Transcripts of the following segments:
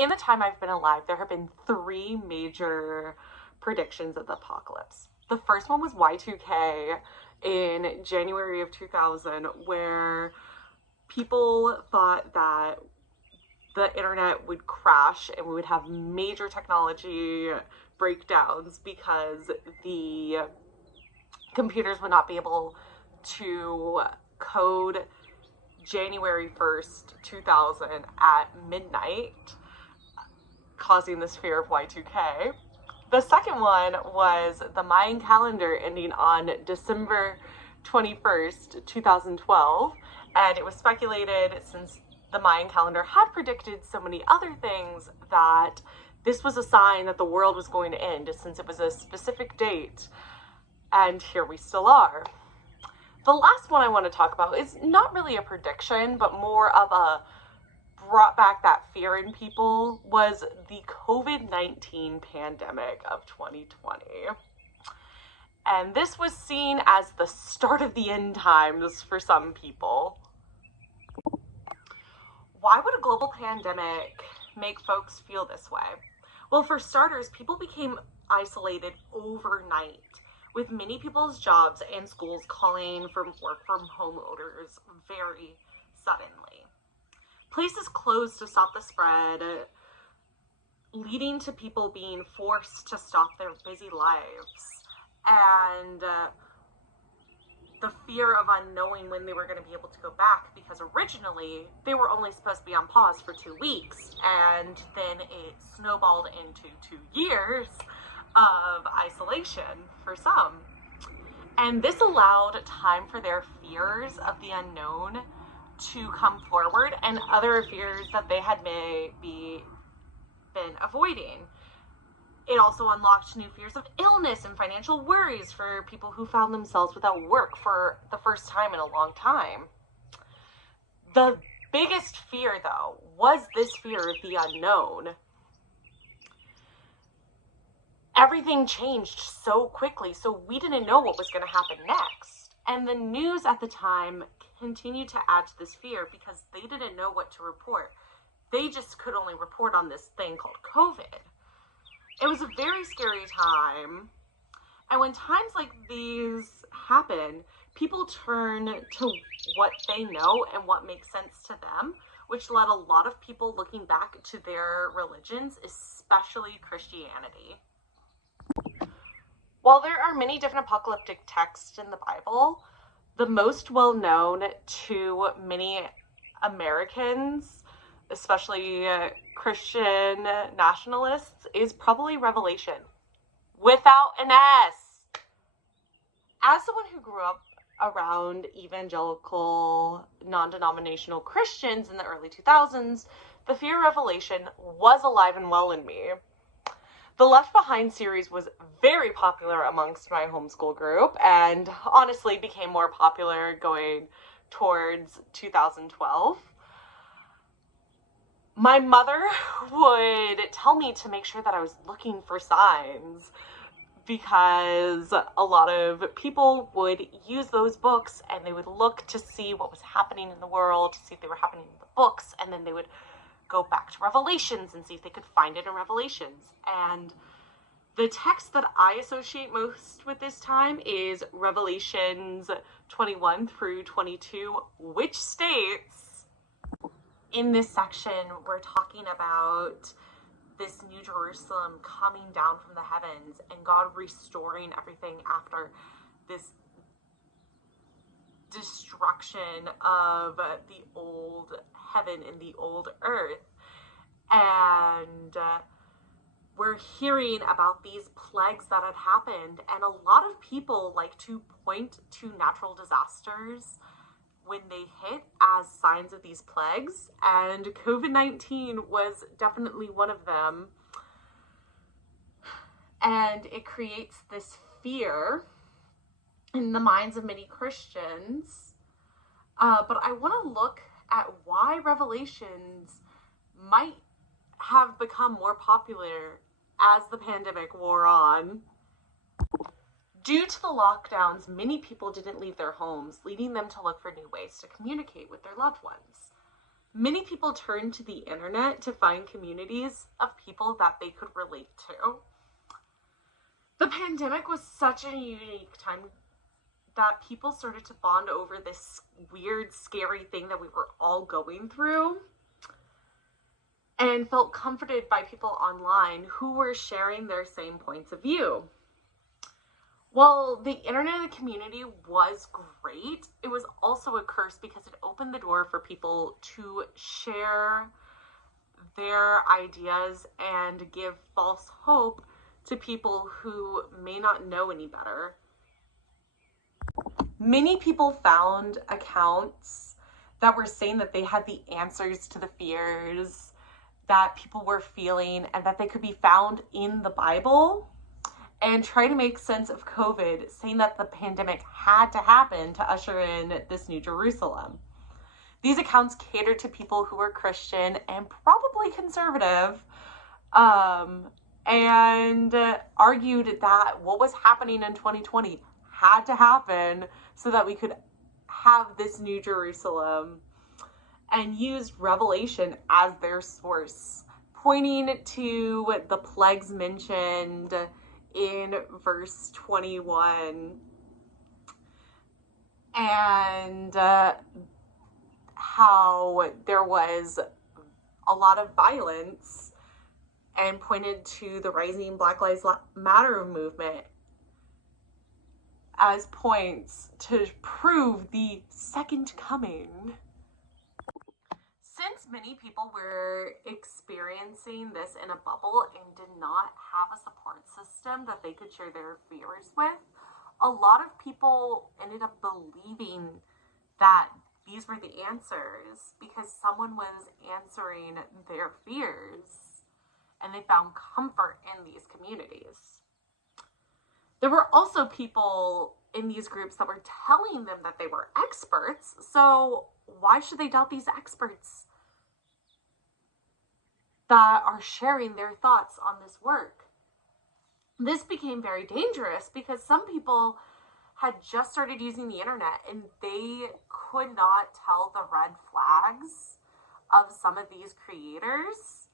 In the time I've been alive, there have been 3 major predictions of the apocalypse. The first one was Y2K in January of 2000, where people thought that the internet would crash and we would have major technology breakdowns because the computers would not be able to code January 1st, 2000 at midnight, causing this fear of Y2K. The second one was the Mayan calendar ending on December 21st, 2012, and it was speculated, since the Mayan calendar had predicted so many other things, that this was a sign that the world was going to end, since it was a specific date, and here we still are. The last one I want to talk about is not really a prediction, but more of a brought back that fear in people, was the COVID-19 pandemic of 2020. And this was seen as the start of the end times for some people. Why would a global pandemic make folks feel this way? Well, for starters, people became isolated overnight, with many people's jobs and schools calling for work from home orders very suddenly. Places closed to stop the spread, leading to people being forced to stop their busy lives, and the fear of unknowing when they were going to be able to go back, because originally they were only supposed to be on pause for 2 weeks, and then it snowballed into 2 years of isolation for some. And this allowed time for their fears of the unknown to come forward, and other fears that they had maybe been avoiding. It also unlocked new fears of illness and financial worries for people who found themselves without work for the first time in a long time. The biggest fear, though, was this fear of the unknown. Everything changed so quickly, so we didn't know what was going to happen next. And the news at the time continued to add to this fear because they didn't know what to report. They just could only report on this thing called COVID. It was a very scary time. And when times like these happen, people turn to what they know and what makes sense to them, which led a lot of people looking back to their religions, especially Christianity. While there are many different apocalyptic texts in the Bible, the most well-known to many Americans, especially Christian nationalists, is probably Revelation, without an S. As someone who grew up around evangelical, non-denominational Christians in the early 2000s, the fear of Revelation was alive and well in me. The Left Behind series was very popular amongst my homeschool group, and honestly became more popular going towards 2012. My mother would tell me to make sure that I was looking for signs, because a lot of people would use those books and they would look to see what was happening in the world, to see if they were happening in the books, and then they would go back to Revelations and see if they could find it in Revelations. And the text that I associate most with this time is Revelations 21 through 22, which states, in this section, we're talking about this New Jerusalem coming down from the heavens and God restoring everything after this destruction of the old heaven and the old earth. And we're hearing about these plagues that had happened, and a lot of people like to point to natural disasters when they hit as signs of these plagues, and COVID-19 was definitely one of them. And it creates this fear in the minds of many Christians. But I want to look at why Revelations might have become more popular as the pandemic wore on. Due to the lockdowns, many people didn't leave their homes, leading them to look for new ways to communicate with their loved ones. Many people turned to the internet to find communities of people that they could relate to. The pandemic was such a unique time that people started to bond over this weird, scary thing that we were all going through, and felt comforted by people online who were sharing their same points of view. While the internet community was great, it was also a curse because it opened the door for people to share their ideas and give false hope to people who may not know any better. Many people found accounts that were saying that they had the answers to the fears that people were feeling and that they could be found in the Bible, and try to make sense of COVID, saying that the pandemic had to happen to usher in this New Jerusalem. These accounts catered to people who were Christian and probably conservative, and argued that what was happening in 2020 had to happen so that we could have this New Jerusalem, and used Revelation as their source, pointing to the plagues mentioned in verse 21, and how there was a lot of violence, and pointed to the rising Black Lives Matter movement as points to prove the second coming. Since many people were experiencing this in a bubble and did not have a support system that they could share their fears with, a lot of people ended up believing that these were the answers because someone was answering their fears, and they found comfort in these communities. There were also people in these groups that were telling them that they were experts, so why should they doubt these experts that are sharing their thoughts on this work? This became very dangerous because some people had just started using the internet and they could not tell the red flags of some of these creators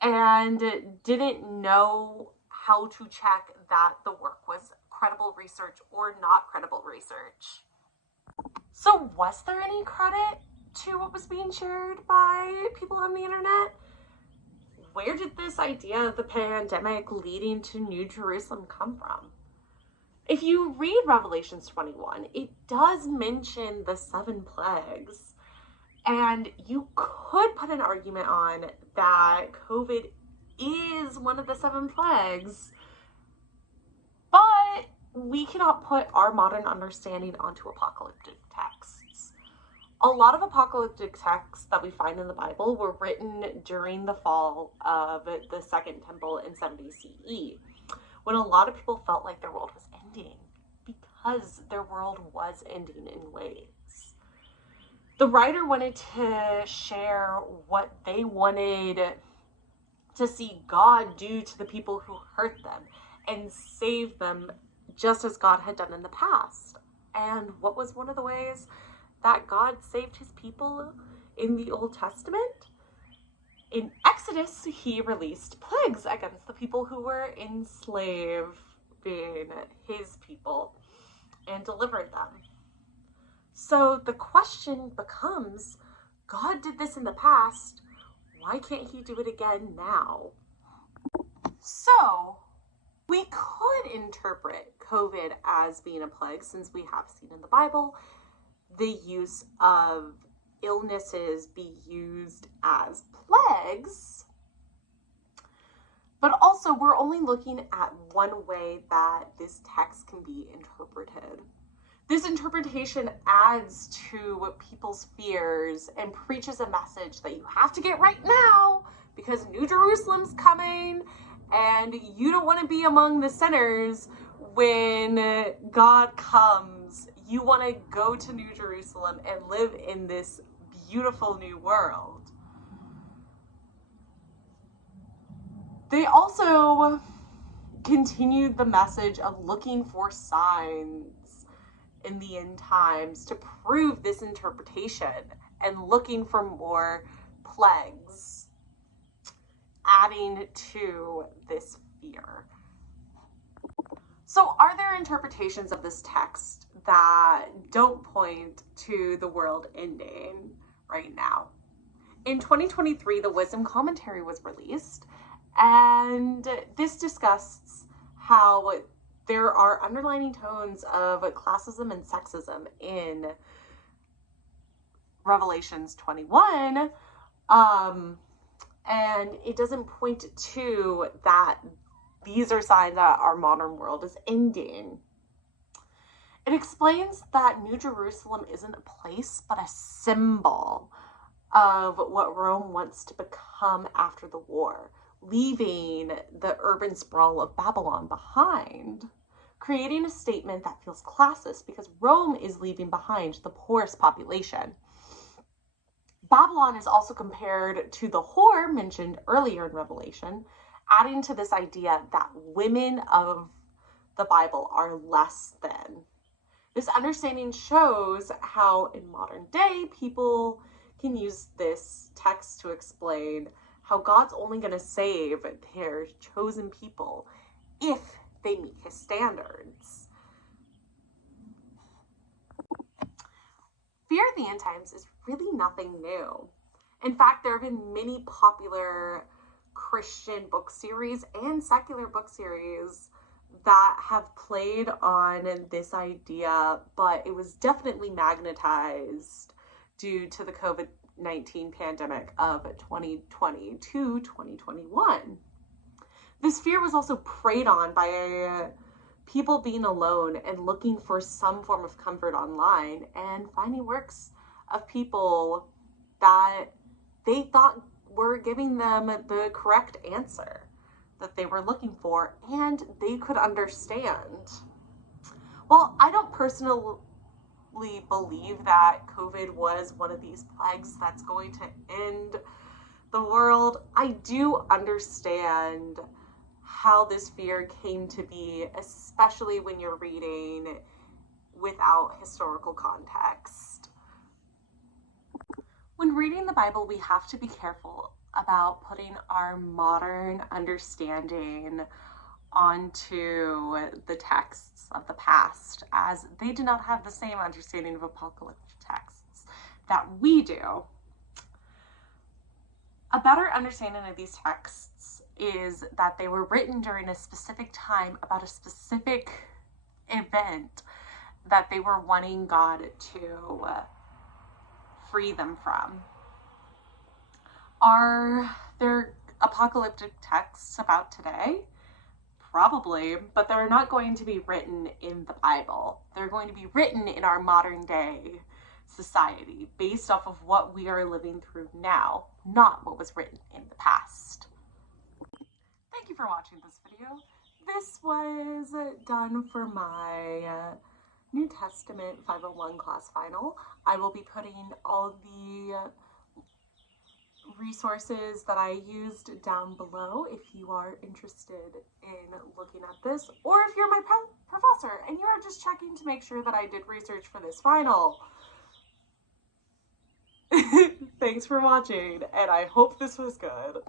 and didn't know how to check that the work was credible research or not credible research. So was there any credit to what was being shared by people on the internet? Where did this idea of the pandemic leading to New Jerusalem come from? If you read Revelations 21, it does mention the 7 plagues, and you could put an argument on that COVID is one of the 7 plagues, but we cannot put our modern understanding onto apocalyptic texts. A lot of apocalyptic texts that we find in the Bible were written during the fall of the Second Temple in 70 CE, when a lot of people felt like their world was ending, because their world was ending in waves. The writer wanted to share what they wanted to see God do to the people who hurt them and save them just as God had done in the past. And what was one of the ways that God saved his people in the Old Testament? In Exodus, he released plagues against the people who were enslaved, being his people, and delivered them. So the question becomes, God did this in the past, why can't he do it again now? So we could interpret COVID as being a plague, since we have seen in the Bible the use of illnesses be used as plagues. But also, we're only looking at one way that this text can be interpreted. This interpretation adds to people's fears and preaches a message that you have to get right now because New Jerusalem's coming and you don't want to be among the sinners when God comes. You want to go to New Jerusalem and live in this beautiful new world. They also continued the message of looking for signs in the end times to prove this interpretation and looking for more plagues, adding to this fear. So are there interpretations of this text that don't point to the world ending right now? In 2023, the Wisdom Commentary was released, and this discusses how there are underlining tones of classism and sexism in Revelations 21, and it doesn't point to that these are signs that our modern world is ending. It explains that New Jerusalem isn't a place, but a symbol of what Rome wants to become after the war, leaving the urban sprawl of Babylon behind, creating a statement that feels classist because Rome is leaving behind the poorest population. Babylon is also compared to the whore mentioned earlier in Revelation, adding to this idea that women of the Bible are less than. This understanding shows how in modern day people can use this text to explain how God's only going to save their chosen people if they meet his standards. Fear of the end times is really nothing new. In fact, there have been many popular Christian book series and secular book series that have played on this idea, but it was definitely magnetized due to the COVID-19 pandemic of 2020 to 2021. This fear was also preyed on by people being alone and looking for some form of comfort online and finding works of people that they thought were giving them the correct answer that they were looking for and they could understand. Well, I don't personally believe that COVID was one of these plagues that's going to end the world. I do understand how this fear came to be, especially when you're reading without historical context. When reading the Bible, we have to be careful about putting our modern understanding onto the texts of the past, as they do not have the same understanding of apocalyptic texts that we do. A better understanding of these texts is that they were written during a specific time about a specific event that they were wanting God to free them from. Are there apocalyptic texts about today? Probably, but they're not going to be written in the Bible. They're going to be written in our modern day society based off of what we are living through now, not what was written in the past. Thank you for watching this video. This was done for my New Testament 501 class final. I will be putting all the resources that I used down below if you are interested in looking at this, or if you're my professor and you are just checking to make sure that I did research for this final. Thanks for watching, and I hope this was good.